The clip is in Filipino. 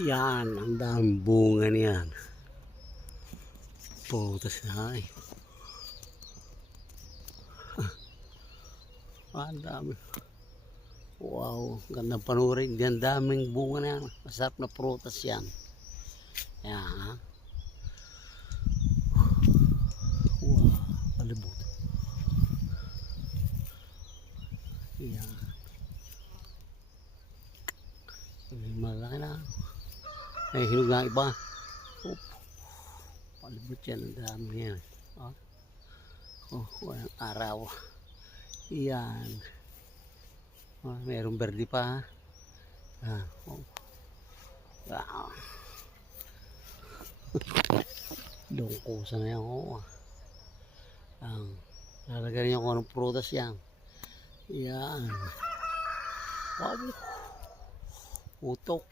Yan, ang daming bunga niyan. Prutas na eh. Ang dami. Wow, gandang panurin. Ang daming bunga na yan. Masarap na prutas yan. Yan. Wow, palibot. Yan. Malaki na. Ay, hinog na iba. Oh, palibot yan. Ang dami yan. Walang araw. Yan. Mayroong berde pa. Dungkusa na yan. Lalagyan niyo kung anong prutas yan. Yan. Wow. Utok.